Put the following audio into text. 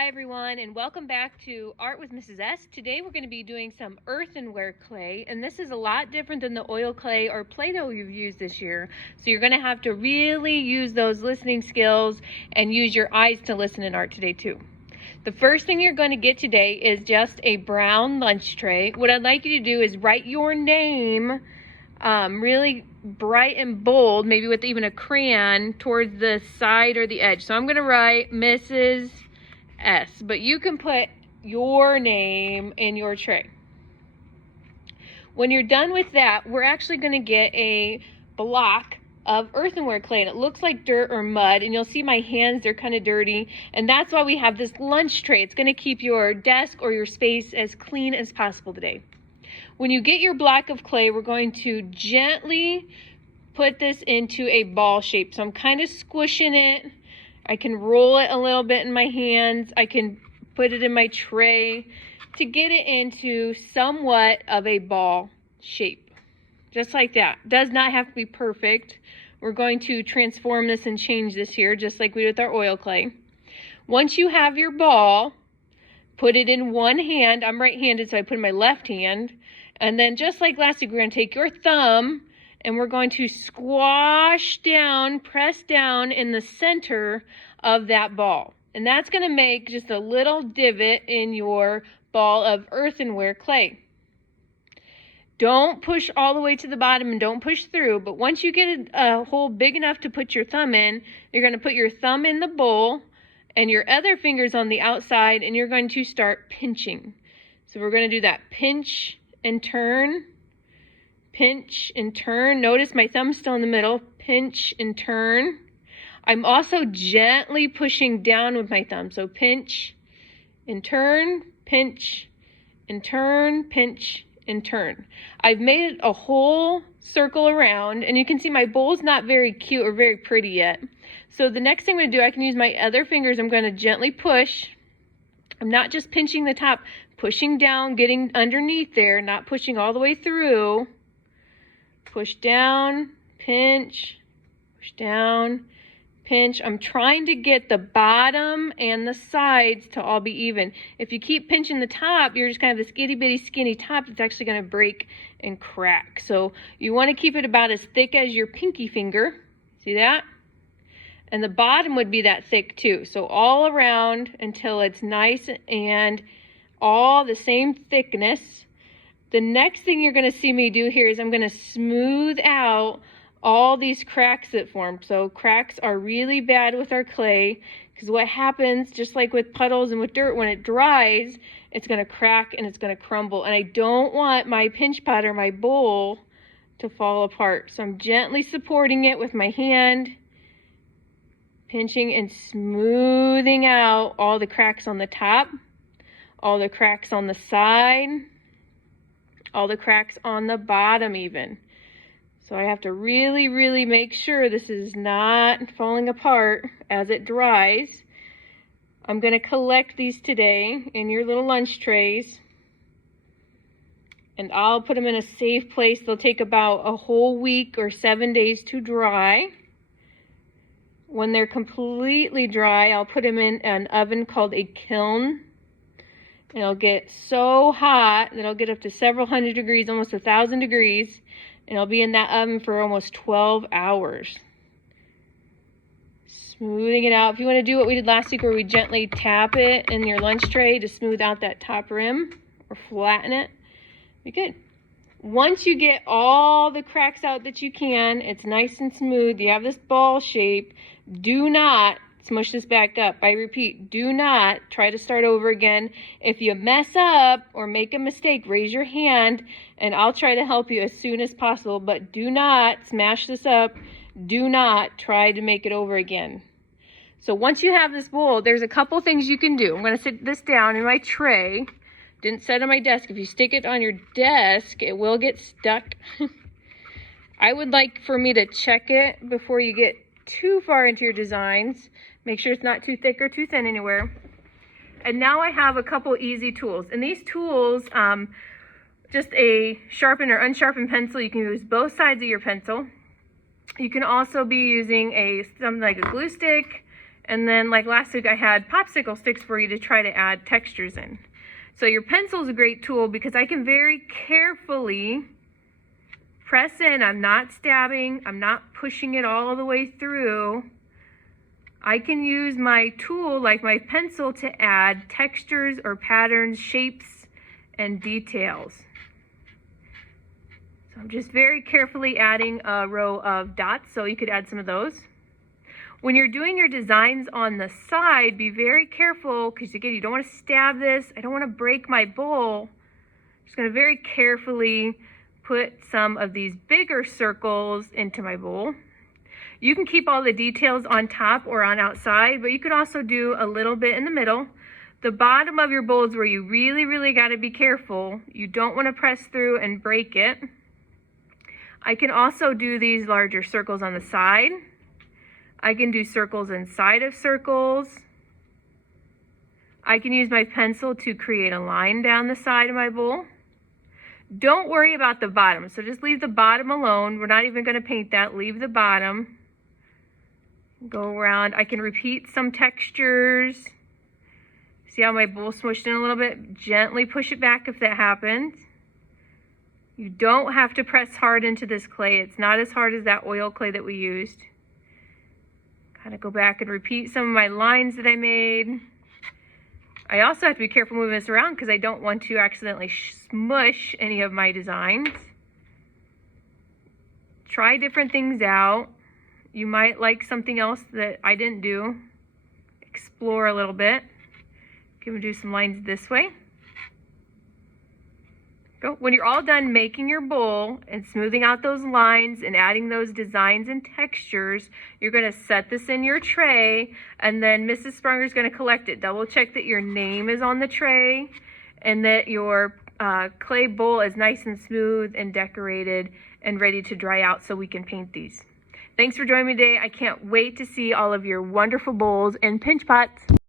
Hi everyone, and welcome back to Art with Mrs. S. Today we're going to be doing some earthenware clay, and this is a lot different than the oil clay or Play-Doh you've used this year. So you're going to have to really use those listening skills and use your eyes to listen in art today too. The first thing you're going to get today is just a brown lunch tray. What I'd like you to do is write your name really bright and bold, maybe with even a crayon towards the side or the edge. So I'm going to write Mrs. S, but you can put your name in your tray. When you're done with that, we're actually going to get a block of earthenware clay, and it looks like dirt or mud, and you'll see my hands, they're kind of dirty, and that's why we have this lunch tray. It's going to keep your desk or your space as clean as possible today. When you get your block of clay, we're going to gently put this into a ball shape. So I'm kind of squishing it. I can roll it a little bit in my hands. I can put it in my tray to get it into somewhat of a ball shape. Just like that. Does not have to be perfect. We're going to transform this and change this here, just like we did with our oil clay. Once you have your ball, put it in one hand. I'm right-handed, so I put it in my left hand. And then just like last week, we're going to take your thumb and we're going to squash down, press down in the center of that ball. And that's going to make just a little divot in your ball of earthenware clay. Don't push all the way to the bottom and don't push through, but once you get a hole big enough to put your thumb in, you're going to put your thumb in the bowl and your other fingers on the outside, and you're going to start pinching. So we're going to do that. Pinch and turn. Pinch and turn. Notice my thumb's still in the middle. Pinch and turn. I'm also gently pushing down with my thumb. So pinch and turn, pinch and turn, pinch and turn. I've made a whole circle around, and you can see my bowl's not very cute or very pretty yet. So the next thing I'm going to do, I can use my other fingers. I'm going to gently push. I'm not just pinching the top, pushing down, getting underneath there, not pushing all the way through. Push down, pinch, push down, pinch. I'm trying to get the bottom and the sides to all be even. If you keep pinching the top, you're just kind of this itty bitty skinny top that's actually going to break and crack. So you want to keep it about as thick as your pinky finger. See that? And the bottom would be that thick too. So all around until it's nice and all the same thickness. The next thing you're going to see me do here is I'm going to smooth out all these cracks that form. So cracks are really bad with our clay, because what happens, just like with puddles and with dirt, when it dries, it's going to crack and it's going to crumble. And I don't want my pinch pot or my bowl to fall apart. So I'm gently supporting it with my hand, pinching and smoothing out all the cracks on the top, all the cracks on the side, all the cracks on the bottom even. So I have to really, really make sure this is not falling apart as it dries. I'm going to collect these today in your little lunch trays, and I'll put them in a safe place. They'll take about a whole week or 7 days to dry. When they're completely dry, I'll put them in an oven called a kiln. And it'll get so hot that it'll get up to several hundred degrees, almost 1,000 degrees. And it'll be in that oven for almost 12 hours. Smoothing it out. If you want to do what we did last week, where we gently tap it in your lunch tray to smooth out that top rim or flatten it, be good. Once you get all the cracks out that you can, it's nice and smooth, you have this ball shape, do not smush this back up. I repeat, do not try to start over again. If you mess up or make a mistake, raise your hand and I'll try to help you as soon as possible. But do not smash this up. Do not try to make it over again. So once you have this bowl, there's a couple things you can do. I'm going to sit this down in my tray. Didn't set on my desk. If you stick it on your desk, it will get stuck. I would like for me to check it before you get too far into your designs. Make sure it's not too thick or too thin anywhere. And now I have a couple easy tools. And these tools, just a sharpened or unsharpened pencil. You can use both sides of your pencil. You can also be using something like a glue stick, And then like last week I had popsicle sticks for you to try to add textures in. So your pencil is a great tool because I can very carefully press in. I'm not stabbing, I'm not pushing it all the way through. I can use my tool, like my pencil, to add textures or patterns, shapes, and details. So I'm just very carefully adding a row of dots, so you could add some of those. When you're doing your designs on the side, be very careful, because again, you don't want to stab this. I don't want to break my bowl. I'm just going to very carefully put some of these bigger circles into my bowl. You can keep all the details on top or on outside, but you could also do a little bit in the middle. The bottom of your bowl is where you really got to be careful. You don't want to press through and break it. I can also do these larger circles on the side. I can do circles inside of circles. I can use my pencil to create a line down the side of my bowl. Don't worry about the bottom, so just leave the bottom alone. We're not even going to paint that. Leave the bottom. Go around. I can repeat some textures. See how my bowl smushed in a little bit? Gently push it back if that happens. You don't have to press hard into this clay. It's not as hard as that oil clay that we used. Kind of go back and repeat some of my lines that I made. I also have to be careful moving this around because I don't want to accidentally smush any of my designs. Try different things out. You might like something else that I didn't do. Explore a little bit. Can we do some lines this way? Go. When you're all done making your bowl and smoothing out those lines and adding those designs and textures, you're going to set this in your tray, and then Mrs. Sprunger is going to collect it. Double check that your name is on the tray and that your clay bowl is nice and smooth and decorated and ready to dry out so we can paint these. Thanks for joining me today. I can't wait to see all of your wonderful bowls and pinch pots.